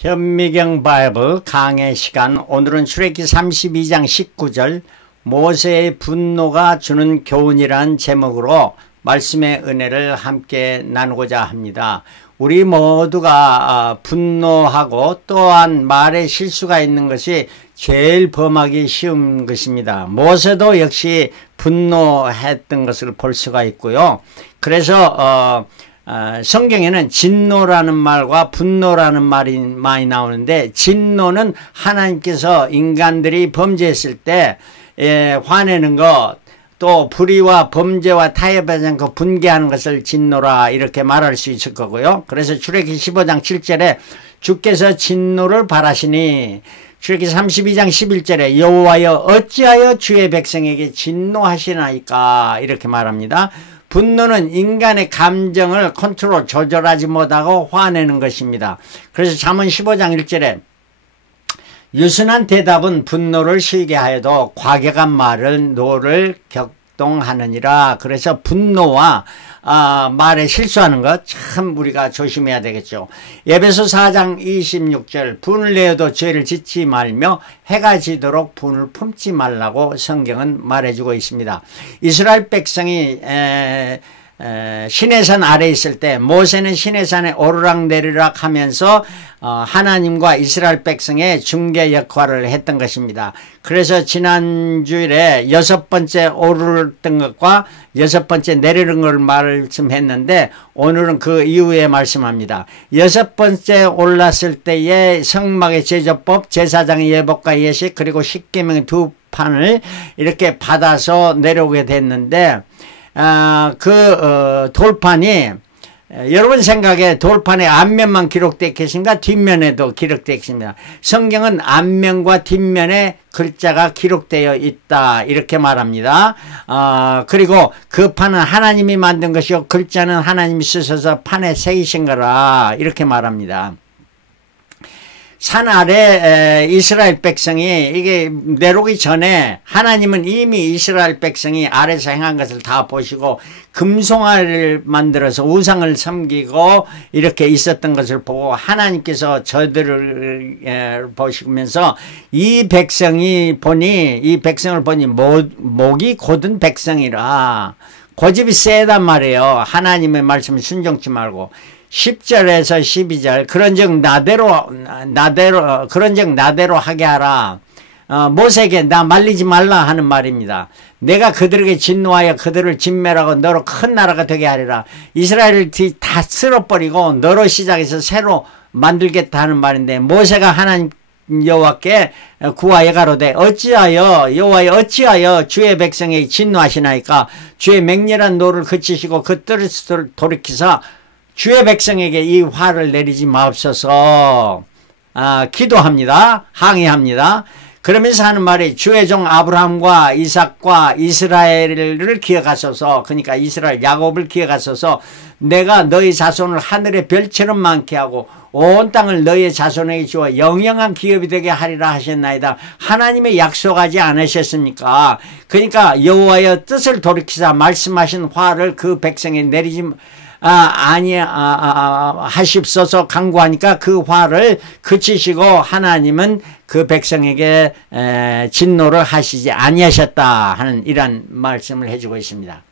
현미경 바이블 강해 시간. 오늘은 출애굽기 32장 19절 모세의 분노가 주는 교훈이란 제목으로 말씀의 은혜를 함께 나누고자 합니다. 우리 모두가 분노하고 또한 말에 실수가 있는 것이 제일 범하기 쉬운 것입니다. 모세도 역시 분노했던 것을 볼 수가 있고요. 그래서 성경에는 진노라는 말과 분노라는 말이 많이 나오는데, 진노는 하나님께서 인간들이 범죄했을 때 화내는 것, 또 불의와 범죄와 타협하지 않고 분개하는 것을 진노라 이렇게 말할 수 있을 거고요. 그래서 출애굽기 15장 7절에 주께서 진노를 바라시니, 출애굽기 32장 11절에 여호와여 어찌하여 주의 백성에게 진노하시나이까 이렇게 말합니다. 분노는 인간의 감정을 컨트롤, 조절하지 못하고 화내는 것입니다. 그래서 잠언 15장 1절에 유순한 대답은 분노를 쉬게 하여도 과격한 말은 노를 격동하느니라. 그래서 분노와 말에 실수하는 것 참 우리가 조심해야 되겠죠. 에베소 4장 26절 분을 내어도 죄를 짓지 말며 해가 지도록 분을 품지 말라고 성경은 말해주고 있습니다. 이스라엘 백성이 시내산 아래에 있을 때 모세는 시내산에 오르락내리락 하면서 하나님과 이스라엘 백성의 중개 역할을 했던 것입니다. 그래서 지난주일에 6번째 오르던 것과 6번째 내리는 걸 말씀했는데, 오늘은 그 이후에 말씀합니다. 6번째 올랐을 때의 성막의 제조법, 제사장의 예법과 예식, 그리고 십계명의 두 판을 이렇게 받아서 내려오게 됐는데, 돌판이 여러분 생각에 돌판에 앞면만 기록되어 계신가 뒷면에도 기록되어 있습니다. 성경은 앞면과 뒷면에 글자가 기록되어 있다 이렇게 말합니다. 그리고 그 판은 하나님이 만든 것이요 글자는 하나님이 쓰셔서 판에 새기신 거라 이렇게 말합니다. 산 아래 이스라엘 백성이 이게 내려오기 전에 하나님은 이미 이스라엘 백성이 아래서 행한 것을 다 보시고 금송아지를 만들어서 우상을 섬기고 이렇게 있었던 것을 보고 하나님께서 저들을 보시면서 이 백성을 보니 목이 곧은 백성이라 고집이 세단 말이에요. 하나님의 말씀을 순종치 말고. 10절에서 12절 그런즉 나대로 하게 하라. 모세에게 나 말리지 말라 하는 말입니다. 내가 그들에게 진노하여 그들을 진멸하고 너로 큰 나라가 되게 하리라. 이스라엘을 다 쓸어버리고 너로 시작해서 새로 만들겠다 하는 말인데, 모세가 하나님 여호와께 구하여 가로되 여호와여 어찌하여 주의 백성에게 진노하시나이까. 주의 맹렬한 노를 그치시고 그 뜻을 돌이키사 주의 백성에게 이 화를 내리지 마옵소서. 기도합니다. 항의합니다. 그러면서 하는 말이 주의 종 아브라함과 이삭과 이스라엘을 기억하소서. 그러니까 이스라엘 야곱을 기억하소서. 내가 너희 자손을 하늘의 별처럼 많게 하고 온 땅을 너희의 자손에게 주어 영영한 기업이 되게 하리라 하셨나이다. 하나님의 약속하지 않으셨습니까? 그러니까 여호와의 뜻을 돌이키사 말씀하신 화를 그 백성에 내리지 하십소서 간구하니까 그 화를 그치시고 하나님은 그 백성에게 진노를 하시지 아니하셨다 하는 이런 말씀을 해주고 있습니다.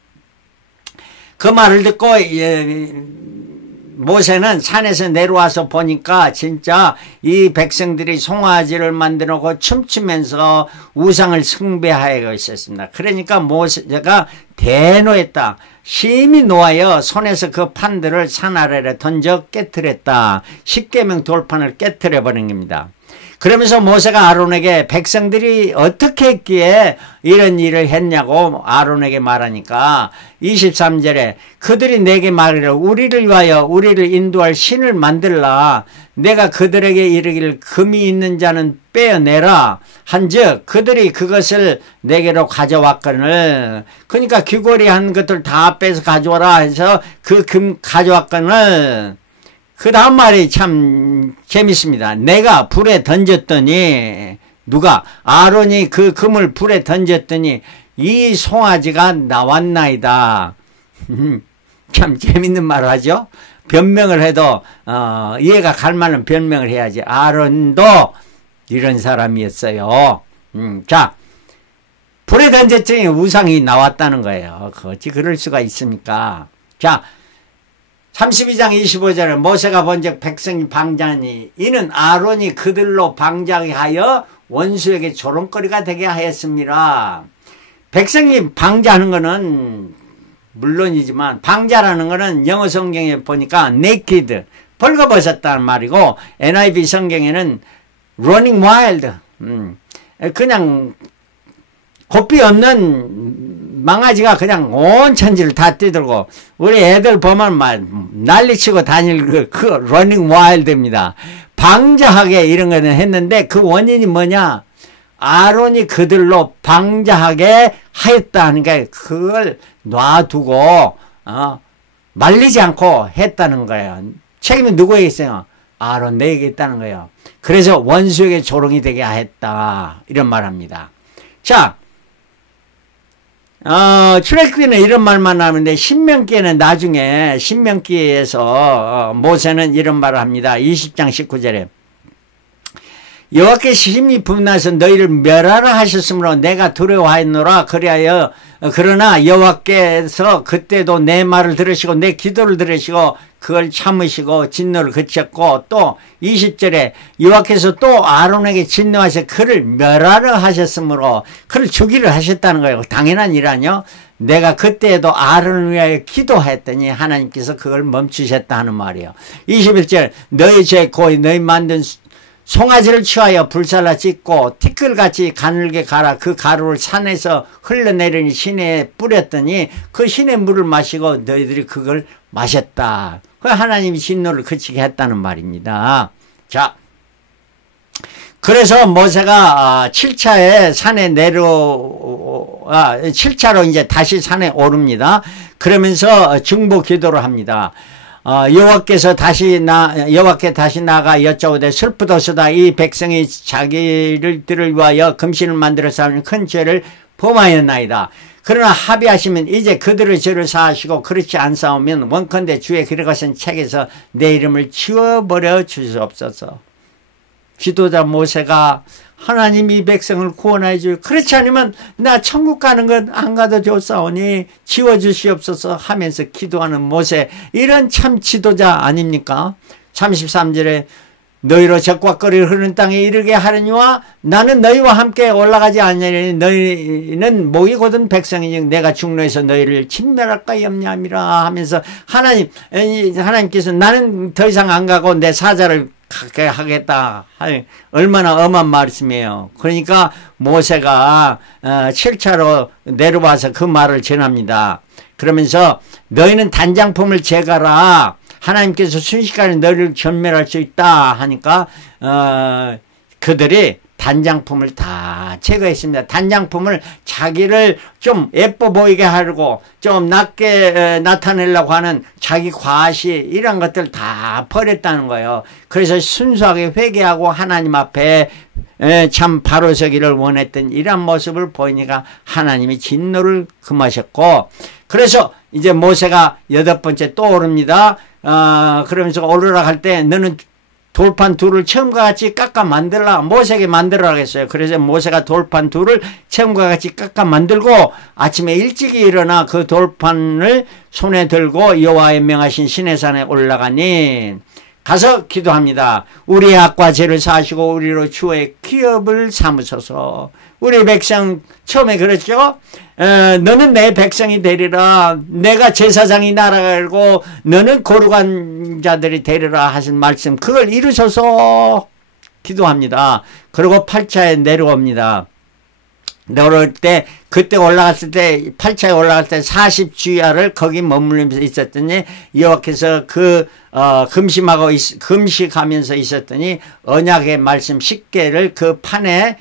그 말을 듣고 모세는 산에서 내려와서 보니까 진짜 이 백성들이 송아지를 만들어 놓고 춤추면서 우상을 숭배하고 있었습니다. 그러니까 모세가 대노했다. 심히 노하여 손에서 그 판들을 산 아래로 던져 깨뜨렸다. 십계명 돌판을 깨뜨려 버린 겁니다. 그러면서 모세가 아론에게 백성들이 어떻게 했기에 이런 일을 했냐고 아론에게 말하니까 23절에 그들이 내게 말하기를 우리를 위하여 우리를 인도할 신을 만들라. 내가 그들에게 이르기를 금이 있는 자는 빼어내라 한즉 그들이 그것을 내게로 가져왔거늘. 그러니까 귀걸이한 것들 다 빼서 가져와라 해서 그 금 가져왔거늘. 그 다음 말이 참 재밌습니다. 내가 불에 던졌더니, 누가? 아론이 그 금을 불에 던졌더니 이 송아지가 나왔나이다. 참 재밌는 말을 하죠. 변명을 해도 이해가 갈 만한 변명을 해야지. 아론도 이런 사람이었어요. 자, 불에 던졌더니 우상이 나왔다는 거예요. 어찌 그럴 수가 있습니까? 자, 32장 25절에 모세가 본즉 백성이 방자하니 이는 아론이 그들로 방자하게 하여 원수에게 조롱거리가 되게 하였습니다. 백성이 방자하는 거는 물론이지만 방자라는 거는 영어 성경에 보니까 naked, 벌거벗었다는 말이고 NIV 성경에는 running wild, 그냥 고삐 없는 망아지가 그냥 온 천지를 다 뛰들고 우리 애들 보면 막 난리치고 다닐 그 running wild입니다. 방자하게 이런 거는 했는데 그 원인이 뭐냐? 아론이 그들로 방자하게 하였다 하니까 그걸 놔두고 말리지 않고 했다는 거예요. 책임은 누구에게 있어요? 아론 내게 있다는 거예요. 그래서 원수에게 조롱이 되게 했다 이런 말합니다. 자, 출애굽기는 이런 말만 하는데 신명기에는 나중에 신명기에서 모세는 이런 말을 합니다. 20장 19절에 여호와께서 심히 분노하셔서 너희를 멸하라 하셨으므로 내가 두려워하였노라. 그러나 여호와께서 그때도 내 말을 들으시고 내 기도를 들으시고 그걸 참으시고 진노를 그쳤고 또 20절에 여호와께서 또 아론에게 진노하셔서 그를 멸하라 하셨으므로 그를 죽이려 하셨다는 거예요. 당연한 일 아니요? 내가 그때에도 아론을 위하여 기도했더니 하나님께서 그걸 멈추셨다 하는 말이에요. 21절 너희 죄 곧 너희 만든 송아지를 취하여 불살라 찢고 티끌같이 가늘게 갈아 그 가루를 산에서 흘러내리니 시내에 뿌렸더니 그 시내 물을 마시고 너희들이 그걸 마셨다. 그 하나님이 진노를 그치게 했다는 말입니다. 자, 그래서 모세가 7차에 산에 7차로 이제 다시 산에 오릅니다. 그러면서 중보 기도를 합니다. 여호와께 다시 나가 여쭤오되 슬프도소다. 이 백성이 자기들을 위하여 금신을 만들어 쌓는 큰 죄를 범하였나이다. 그러나 합의하시면 이제 그들의 죄를 사하시고 그렇지 않사오면 원컨대 주의 기록하신 책에서 내 이름을 지워버려 주시옵소서. 지도자 모세가 하나님 이 백성을 구원하여 주요. 그렇지 않으면 나 천국 가는 건 안 가도 좋사오니 지워주시옵소서 하면서 기도하는 모세. 이런 참 지도자 아닙니까? 33절에 너희로 적과 거리를 흐르는 땅에 이르게 하려니와 나는 너희와 함께 올라가지 않으니 너희는 목이 곧은 백성이니 내가 중로에서 너희를 진멸할까 염려함이라 하면서 하나님께서 나는 더 이상 안 가고 내 사자를 하겠다. 얼마나 엄한 말씀이에요. 그러니까 모세가 7차로 내려와서 그 말을 전합니다. 그러면서 너희는 단장품을 제거하라. 하나님께서 순식간에 너희를 전멸할 수 있다 하니까 그들이 단장품을 다 제거했습니다. 단장품을 자기를 좀 예뻐 보이게 하려고 좀 낮게 나타내려고 하는 자기 과시 이런 것들 다 버렸다는 거예요. 그래서 순수하게 회개하고 하나님 앞에 참 바로 서기를 원했던 이런 모습을 보이니까 하나님이 진노를 금하셨고 그래서 이제 모세가 8번째 또 오릅니다. 그러면서 오르라 할 때 너는 돌판 둘을 처음과 같이 깎아 만들라. 모세에게 만들어라 했어요. 그래서 모세가 돌판 둘을 처음과 같이 깎아 만들고 아침에 일찍이 일어나 그 돌판을 손에 들고 여호와의 명하신 시내산에 올라가니 가서 기도합니다. 우리의 악과 죄를 사하시고 우리로 주의 기업을 삼으소서. 우리 백성 처음에 그랬죠. 너는 내 백성이 되리라. 내가 제사장이 날아가고 너는 거룩한 자들이 되리라 하신 말씀 그걸 이루소서 기도합니다. 그리고 8차에 내려옵니다. 내려올 때 그때 올라갔을 때 8차에 올라갈 때 40주야를 거기 머물면서 있었더니 여호와께서 금식하면서 있었더니 언약의 말씀 10개를 그 판에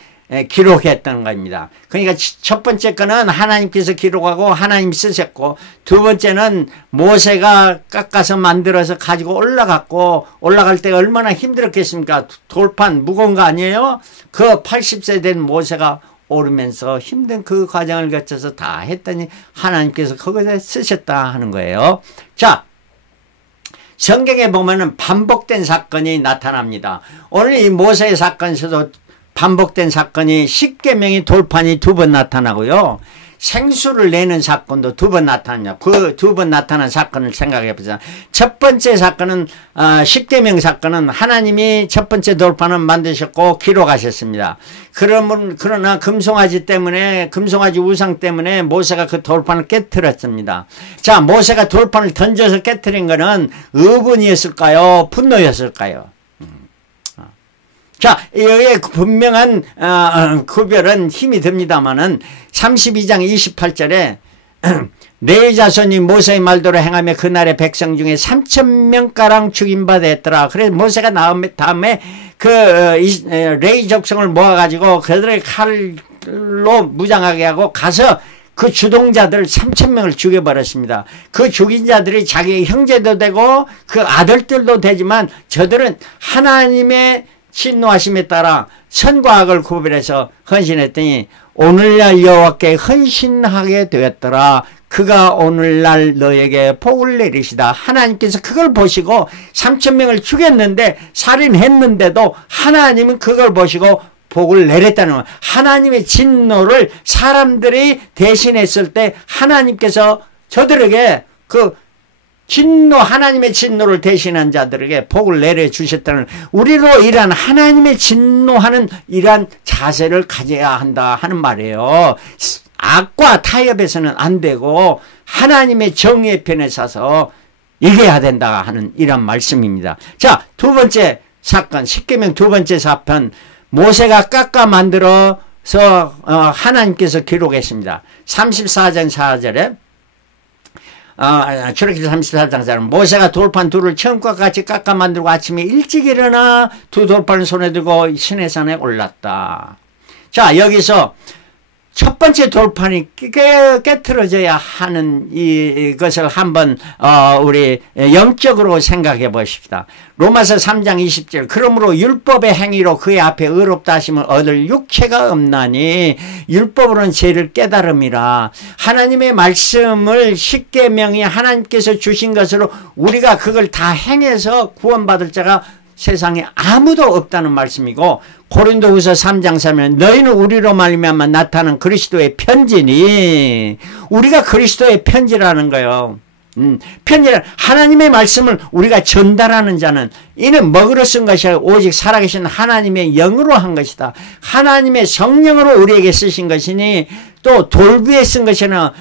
기록했다는 겁니다. 그러니까 첫 번째 거는 하나님께서 기록하고 하나님 쓰셨고 두 번째는 모세가 깎아서 만들어서 가지고 올라갔고 올라갈 때 얼마나 힘들었겠습니까? 돌판 무거운 거 아니에요? 그 80세 된 모세가 오르면서 힘든 그 과정을 거쳐서 다 했더니 하나님께서 그것에 쓰셨다 하는 거예요. 자, 성경에 보면은 반복된 사건이 나타납니다. 오늘 이 모세의 사건에서도 반복된 사건이 십계명이 돌판이 2번 나타나고요. 생수를 내는 사건도 2번 나타납니다. 그 2번 나타난 사건을 생각해 보자. 첫 번째 사건은 십계명 사건은 하나님이 첫 번째 돌판을 만드셨고 기록하셨습니다. 그러나 금송아지 우상 때문에 모세가 그 돌판을 깨트렸습니다. 자, 모세가 돌판을 던져서 깨트린 것은 의분이었을까요? 분노였을까요? 자, 여기에 분명한 구별은 힘이 듭니다마는 32장 28절에 레위 자손이 모세의 말대로 행하며 그날의 백성 중에 3,000명가량 죽임받았더라. 그래서 모세가 다음에 그 레위 족속을 모아가지고 그들의 칼로 무장하게 하고 가서 그 주동자들 3,000명을 죽여버렸습니다. 그 죽인 자들이 자기 형제도 되고 그 아들들도 되지만 저들은 하나님의 진노하심에 따라 선과 악을 구별해서 헌신했더니 오늘날 여호와께 헌신하게 되었더라. 그가 오늘날 너에게 복을 내리시다. 하나님께서 그걸 보시고 3,000명을 죽였는데 살인했는데도 하나님은 그걸 보시고 복을 내렸다는 거예요. 하나님의 진노를 사람들이 대신했을 때 하나님께서 저들에게 하나님의 진노를 대신한 자들에게 복을 내려주셨다는, 우리로 이러한 하나님의 진노하는 이러한 자세를 가져야 한다 하는 말이에요. 악과 타협해서는 안 되고 하나님의 정의의 편에 서서 이겨야 된다 하는 이런 말씀입니다. 자, 2번째 사건, 십계명 2번째 사건, 모세가 깎아 만들어서 하나님께서 기록했습니다. 34장 4절에 출애굽기 34장 4절 모세가 돌판 2를 처음과 같이 깎아 만들고 아침에 일찍 일어나 2 돌판을 손에 들고 시내산에 올랐다. 자, 여기서 첫 번째 돌판이 깨트려져야 하는 이것을 한번 우리 영적으로 생각해 보십시다. 로마서 3장 20절 그러므로 율법의 행위로 그의 앞에 의롭다 하심을 얻을 육체가 없나니 율법으로는 죄를 깨달음이라. 하나님의 말씀을 십계명이 하나님께서 주신 것으로 우리가 그걸 다 행해서 구원받을 자가 세상에 아무도 없다는 말씀이고, 고린도후서 3장 3절 너희는 우리로 말미암아 나타난 그리스도의 편지니, 우리가 그리스도의 편지라는 거예요. 편지란 하나님의 말씀을 우리가 전달하는 자는 이는 먹으러 쓴 것이 아니라 오직 살아계신 하나님의 영으로 한 것이다. 하나님의 성령으로 우리에게 쓰신 것이니, 또 돌비에 쓴 것이 아니라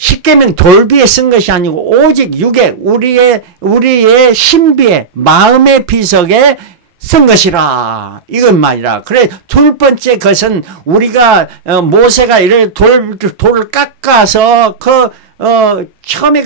십계명 돌비에 쓴 것이 아니고 오직 육에 우리의 신비에 마음의 비석에 쓴 것이라. 이건 말이라. 그래, 2번째 것은 우리가 모세가 이렇게 돌을 깎아서 처음에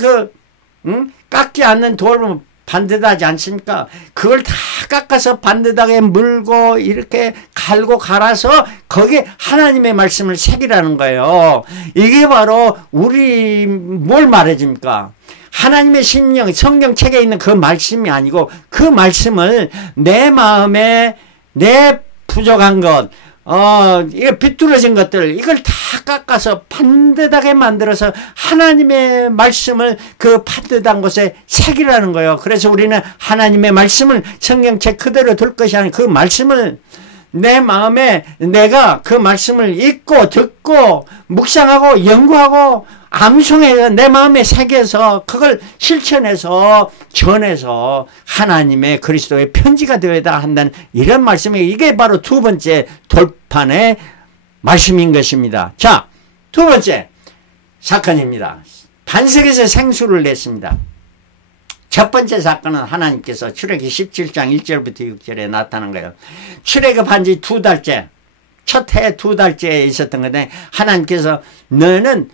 깎지 않는 돌을 반듯하지 않습니까? 그걸 다 깎아서 반듯하게 물고 이렇게 갈고 갈아서 거기에 하나님의 말씀을 새기라는 거예요. 이게 바로 뭘 말해줍니까? 하나님의 심령, 성경책에 있는 그 말씀이 아니고 그 말씀을 내 마음에 내 부족한 것, 이거 비뚤어진 것들, 이걸 다 깎아서 반듯하게 만들어서 하나님의 말씀을 그 반듯한 곳에 새기라는 거예요. 그래서 우리는 하나님의 말씀을 성경책 그대로 둘 것이 아니라 그 말씀을 내 마음에 내가 그 말씀을 읽고 듣고 묵상하고 연구하고 암송해서 내 마음에 새겨서 그걸 실천해서 전해서 하나님의 그리스도의 편지가 되어야 한다는 이런 말씀이, 이게 바로 2번째 돌판의 말씀인 것입니다. 자, 2번째 사건입니다. 반석에서 생수를 냈습니다. 첫 번째 사건은 하나님께서 출애굽기 17장 1절부터 6절에 나타난 거예요. 출애굽한 지 2달째, 첫 해 2달째에 있었던 건데 하나님께서 너는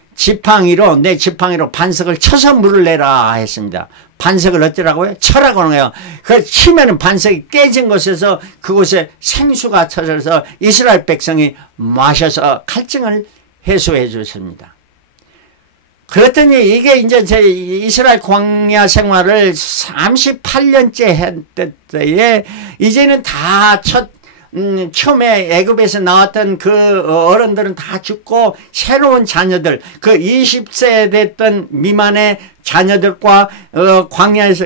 내 지팡이로 반석을 쳐서 물을 내라 했습니다. 반석을 어쩌라고요? 쳐라고 하는 거예요. 그 치면은 반석이 깨진 곳에서 그곳에 생수가 터져서 이스라엘 백성이 마셔서 갈증을 해소해 줬습니다. 그랬더니 이게 이제 제 이스라엘 광야 생활을 38년째 했을 때에 이제는 다 처음에 애굽에서 나왔던 그 어른들은 다 죽고 새로운 자녀들, 그 20세 됐던 미만의 자녀들과 광야에서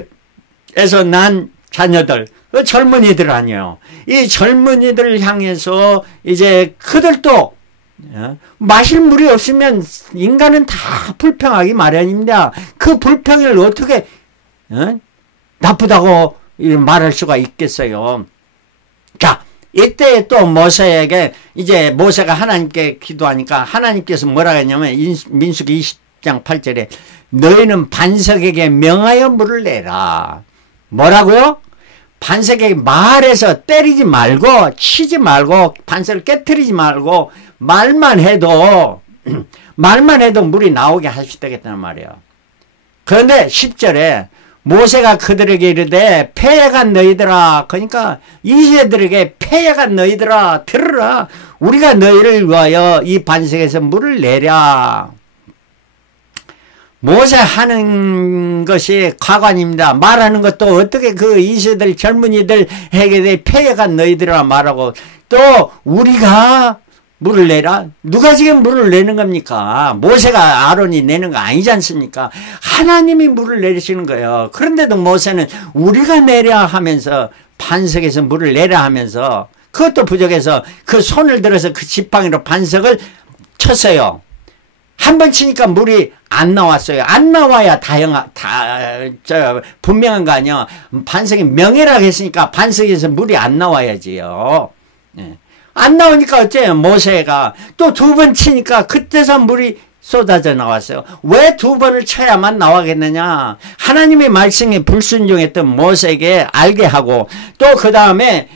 난 자녀들, 그 젊은이들 아니에요. 이 젊은이들을 향해서 이제 그들도 마실 물이 없으면 인간은 다 불평하기 마련입니다. 그 불평을 어떻게 나쁘다고 말할 수가 있겠어요. 자, 이때 또 모세에게 이제 모세가 하나님께 기도하니까 하나님께서 뭐라고 했냐면 민수기 20장 8절에 너희는 반석에게 명하여 물을 내라. 뭐라고요? 반석에게 말해서 때리지 말고 치지 말고 반석을 깨트리지 말고 말만 해도 물이 나오게 하시겠다는 말이에요. 그런데 10절에 모세가 그들에게 이르되 패역한 너희들아, 그러니까 이세들에게 패역한 너희들아 들으라. 우리가 너희를 위하여 이 반석에서 물을 내랴. 모세 하는 것이 가관입니다. 말하는 것도 어떻게 그 이세들 젊은이들에게 패역한 너희들아 말하고 또 우리가 물을 내라? 누가 지금 물을 내는 겁니까? 모세가 아론이 내는 거 아니지 않습니까? 하나님이 물을 내리시는 거예요. 그런데도 모세는 우리가 내려 하면서 반석에서 물을 내려 하면서 그것도 부족해서 그 손을 들어서 그 지팡이로 반석을 쳤어요. 한 번 치니까 물이 안 나왔어요. 안 나와야 분명한 거 아니야. 반석이 명예라고 했으니까 반석에서 물이 안 나와야지요. 네. 안 나오니까 어째요? 모세가 또 두 번 치니까 그때서 물이 쏟아져 나왔어요. 왜 두 번을 쳐야만 나와겠느냐? 하나님의 말씀에 불순종했던 모세에게 알게 하고 또 그 다음에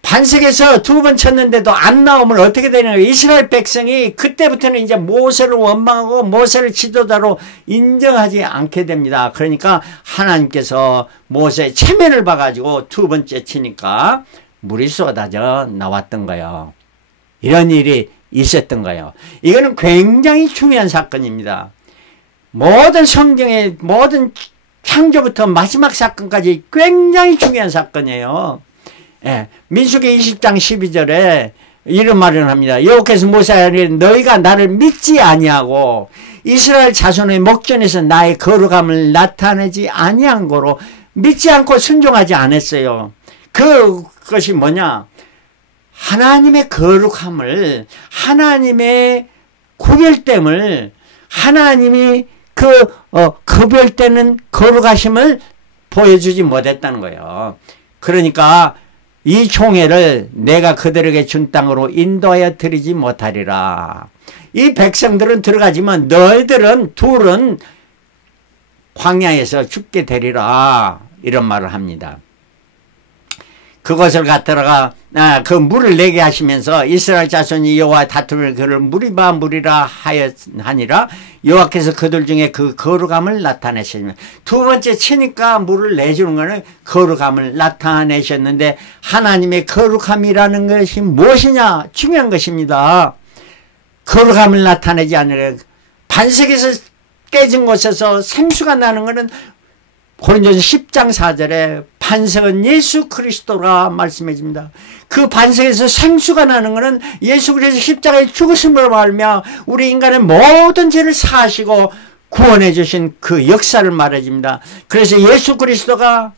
반석에서 두 번 쳤는데도 안 나오면 어떻게 되는 거예요? 이스라엘 백성이 그때부터는 이제 모세를 원망하고 모세를 지도자로 인정하지 않게 됩니다. 그러니까 하나님께서 모세의 체면을 봐가지고 두 번째 치니까 물이 쏟아져 나왔던 거예요. 이런 일이 있었던 거예요. 이거는 굉장히 중요한 사건입니다. 모든 성경의 모든 창조부터 마지막 사건까지 굉장히 중요한 사건이에요. 예, 민수기 20장 12절에 이런 말을 합니다. 여호와께서 모세에게 너희가 나를 믿지 아니하고 이스라엘 자손의 목전에서 나의 거룩함을 나타내지 아니한 거로 믿지 않고 순종하지 않았어요. 그것이 뭐냐? 하나님의 거룩함을, 하나님의 구별됨을, 하나님이 구별되는 거룩하심을 보여주지 못했다는 거예요. 그러니까 이 총회를 내가 그들에게 준 땅으로 인도하여 드리지 못하리라. 이 백성들은 들어가지만 너희들은 둘은 광야에서 죽게 되리라. 이런 말을 합니다. 그것을 갖다가 그 물을 내게 하시면서 이스라엘 자손이 여호와 다툼을 그를 무리라 하니라. 여호와께서 그들 중에 그 거룩함을 나타내시면 두 번째 치니까 물을 내주는 것은 거룩함을 나타내셨는데 하나님의 거룩함이라는 것이 무엇이냐? 중요한 것입니다. 거룩함을 나타내지 않으려 반석에서 깨진 곳에서 생수가 나는 것은 고린도전서 10장 4절에 반석은 예수 그리스도라 말씀해 줍니다. 그 반석에서 생수가 나는 것은 예수 그리스도 십자가에 죽으심으로 말미암아 우리 인간의 모든 죄를 사하시고 구원해 주신 그 역사를 말해 줍니다. 그래서 예수 그리스도가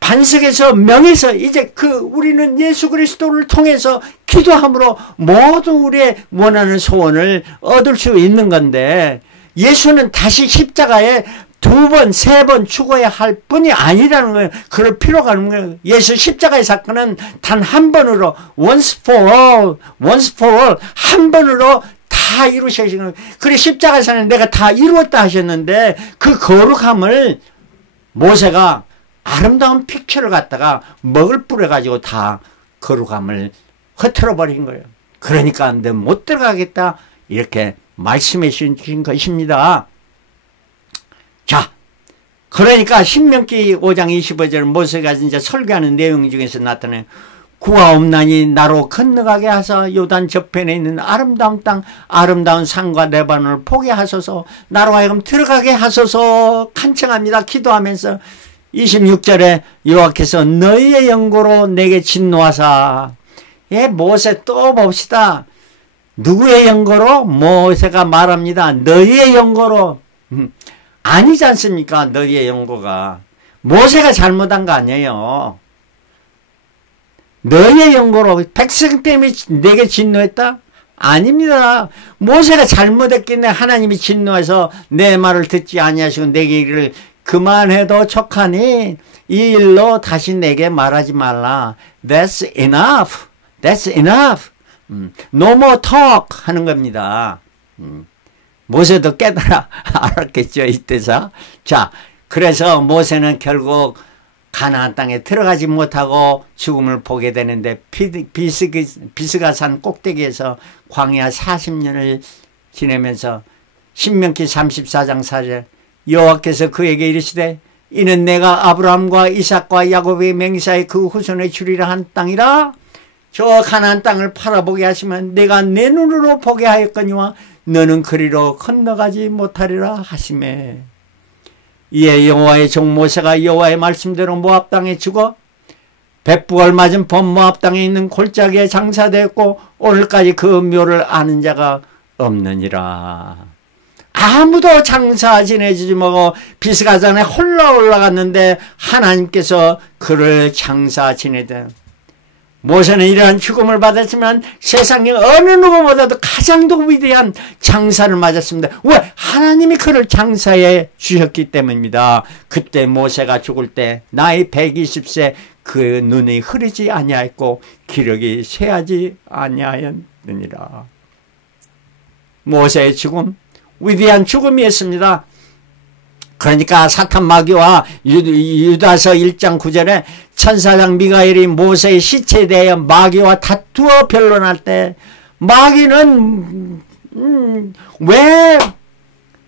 반석에서 명해서 이제 우리는 예수 그리스도를 통해서 기도함으로 모든 우리의 원하는 소원을 얻을 수 있는 건데 예수는 다시 십자가에 두 번, 세 번 죽어야 할 뿐이 아니라는 거예요. 그럴 필요가 없는 거예요. 예수 십자가의 사건은 단 한 번으로 once for all 한 번으로 다 이루셔진 거예요. 그래 십자가에서는 내가 다 이루었다 하셨는데 그 거룩함을 모세가 아름다운 픽처를 갖다가 먹을 뿌려가지고 다 거룩함을 흐트러 버린 거예요. 그러니까 너 못 들어가겠다 이렇게 말씀해 주신 것입니다. 자, 그러니까 신명기 5장 25절 모세가 이제 설교하는 내용 중에서 나타나요. 구가 없나니 나로 건너가게 하사 요단 저편에 있는 아름다운 땅, 아름다운 산과 레바논을 보게 하소서. 나로 하여금 들어가게 하소서. 간청합니다. 기도하면서 26절에 여호와께서 너희의 영고로 내게 진노하사. 예, 모세 또 봅시다. 누구의 영고로? 모세가 말합니다. 너희의 영고로. 아니지 않습니까? 너희의 연고가. 모세가 잘못한 거 아니에요. 너희의 연고로 백성 때문에 내게 진노했다? 아닙니다. 모세가 잘못했겠네. 하나님이 진노해서 내 말을 듣지 아니하시고 내게 이르기를 그만해도 척하니 이 일로 다시 내게 말하지 말라. That's enough. That's enough. No more talk 하는 겁니다. 모세도 깨달아 알았겠죠, 이때서. 자, 그래서 모세는 결국 가나안 땅에 들어가지 못하고 죽음을 보게 되는데 비스가산 꼭대기에서 광야 40년을 지내면서 신명기 34장 4절 여호와께서 그에게 이르시되 이는 내가 아브라함과 이삭과 야곱의 맹세하여 그 후손에 주리라 한 땅이라. 저 가나안 땅을 팔아보게 하시면 내가 내 눈으로 보게 하였거니와 너는 그리로 건너가지 못하리라 하시매. 이에 여호와의 종 모세가 여호와의 말씀대로 모압 땅에 죽어 벳부걸 맞은 범모압 땅에 있는 골짜기에 장사되었고 오늘까지 그 묘를 아는 자가 없느니라. 아무도 장사 지내주지 못하고 비스가산에 홀라 올라갔는데 하나님께서 그를 장사 지내다. 모세는 이러한 죽음을 받았지만 세상에 어느 누구보다도 가장 더 위대한 장사를 맞았습니다. 왜? 하나님이 그를 장사해 주셨기 때문입니다. 그때 모세가 죽을 때 나이 120세 그 눈이 흐리지 아니하였고 기력이 쇠하지 아니하였느니라. 모세의 죽음 위대한 죽음이었습니다. 그러니까 사탄 마귀와 유다서 1장 9절에 천사장 미가엘이 모세의 시체에 대하여 마귀와 다투어 변론할 때 마귀는 왜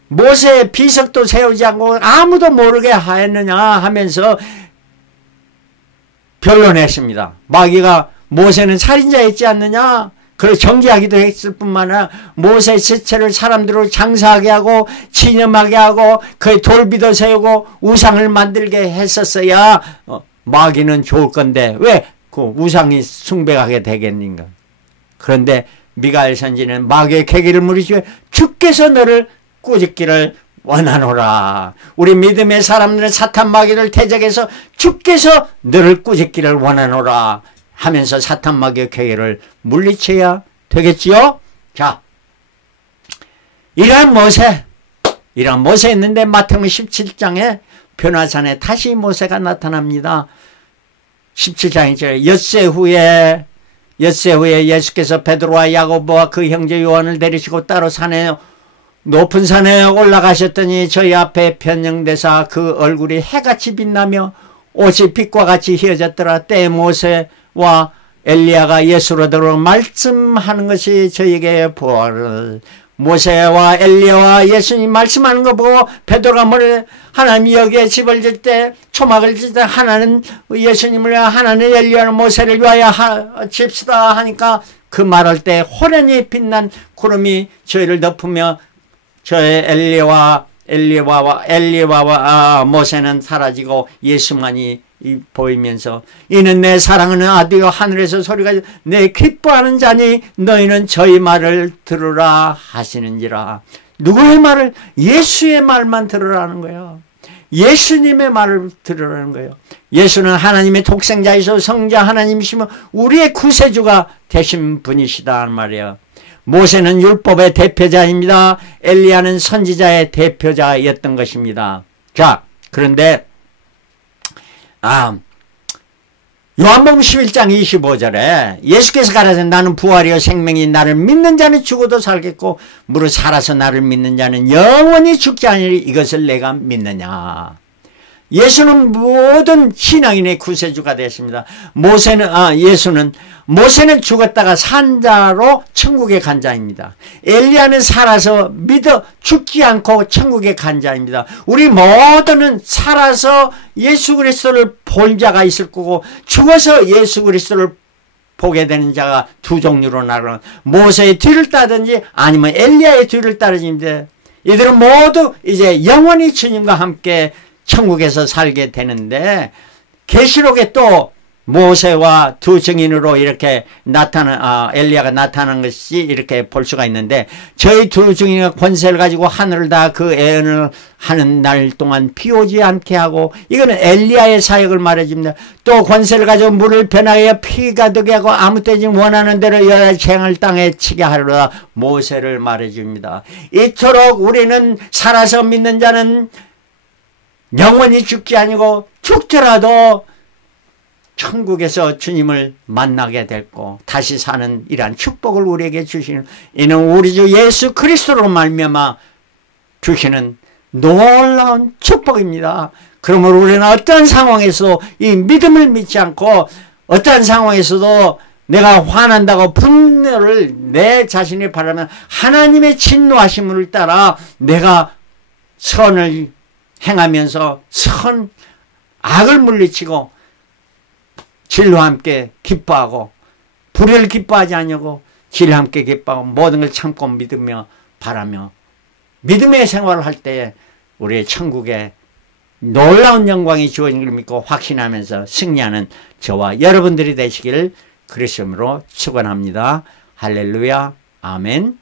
모세의 비석도 세우지 않고 아무도 모르게 하였느냐 하면서 변론했습니다. 마귀가 모세는 살인자였지 않느냐, 그걸 정죄하기도 했을 뿐만 아니라 모세의 시체를 사람들로 장사하게 하고 진염하게 하고 그의 돌비도 세우고 우상을 만들게 했었어야 마귀는 좋을 건데 왜 그 우상이 숭배하게 되겠는가. 그런데 미가엘 선지는 마귀의 계기를 무리시고 주께서 너를 꾸짖기를 원하노라. 우리 믿음의 사람들은 사탄 마귀를 대적해서 주께서 너를 꾸짖기를 원하노라 하면서 사탄 마귀의 계기를 물리쳐야 되겠지요. 자, 이러한 모세였는데 마태복음 17장에 변화산에 다시 모세가 나타납니다. 17장에 엿새 후에 예수께서 베드로와 야고보와 그 형제 요한을 데리시고 따로 높은 산에 올라가셨더니 저희 앞에 변형되사 그 얼굴이 해같이 빛나며 옷이 빛과 같이 휘어졌더라. 때에 모세와 엘리야가 예수로 들어 말씀하는 것이 저에게 보아를. 모세와 엘리야와 예수님 말씀하는 거 보고 베드로가 뭐래? 하나님이 여기에 집을 질 때 초막을 질 때 하나는 예수님을 하나는 엘리야는 모세를 위하여 집시다 하니까 그 말할 때 호련히 빛난 구름이 저희를 덮으며 저의 엘리야와 모세는 사라지고 예수만이 보이면서 이는 내 사랑하는 아들이요 하늘에서 소리가 내 기뻐하는 자니 너희는 저희 말을 들으라 하시는지라. 누구의 말을? 예수의 말만 들으라는 거예요. 예수님의 말을 들으라는 거예요. 예수는 하나님의 독생자이시고 성자 하나님이시며 우리의 구세주가 되신 분이시다 말이에요. 모세는 율법의 대표자입니다. 엘리야는 선지자의 대표자였던 것입니다. 자, 그런데 요한복음 11장 25절에 예수께서 가라사대 나는 부활이요 생명이 나를 믿는 자는 죽어도 살겠고 무릇 살아서 나를 믿는 자는 영원히 죽지 아니하리 이것을 내가 믿느냐. 예수는 모든 신앙인의 구세주가 되었습니다. 모세는 죽었다가 산 자로 천국에 간 자입니다. 엘리야는 살아서 믿어 죽지 않고 천국에 간 자입니다. 우리 모두는 살아서 예수 그리스도를 본 자가 있을 거고 죽어서 예수 그리스도를 보게 되는 자가 두 종류로 나눠 모세의 뒤를 따든지 아니면 엘리야의 뒤를 따르는데 이들은 모두 이제 영원히 주님과 함께 천국에서 살게 되는데 계시록에 또 모세와 두 증인으로 이렇게 엘리야가 나타난 것이 이렇게 볼 수가 있는데, 저희 두 증인의 권세를 가지고 하늘을 다 그 애언을 하는 날 동안 비 오지 않게 하고, 이거는 엘리야의 사역을 말해줍니다. 또 권세를 가지고 물을 변하게 하여 피가 되게 하고 아무 때지 원하는 대로 여러 재앙을 땅에 치게 하리라, 모세를 말해줍니다. 이토록 우리는 살아서 믿는 자는 영원히 죽지 아니고 죽더라도 천국에서 주님을 만나게 됐고 다시 사는 이러한 축복을 우리에게 주시는, 이는 우리 주 예수 그리스도로 말미암아 주시는 놀라운 축복입니다. 그러므로 우리는 어떤 상황에서도 이 믿음을 믿지 않고, 어떤 상황에서도 내가 화난다고 분노를 내 자신이 바라면 하나님의 진노하심을 따라 내가 선을 행하면서 악을 물리치고 진리와 함께 기뻐하고, 불의를 기뻐하지 아니하고 진리와 함께 기뻐하고 모든 걸 참고 믿으며 바라며 믿음의 생활을 할 때 우리의 천국에 놀라운 영광이 주어진 걸 믿고 확신하면서 승리하는 저와 여러분들이 되시기를 그리스도로 축원합니다. 할렐루야. 아멘.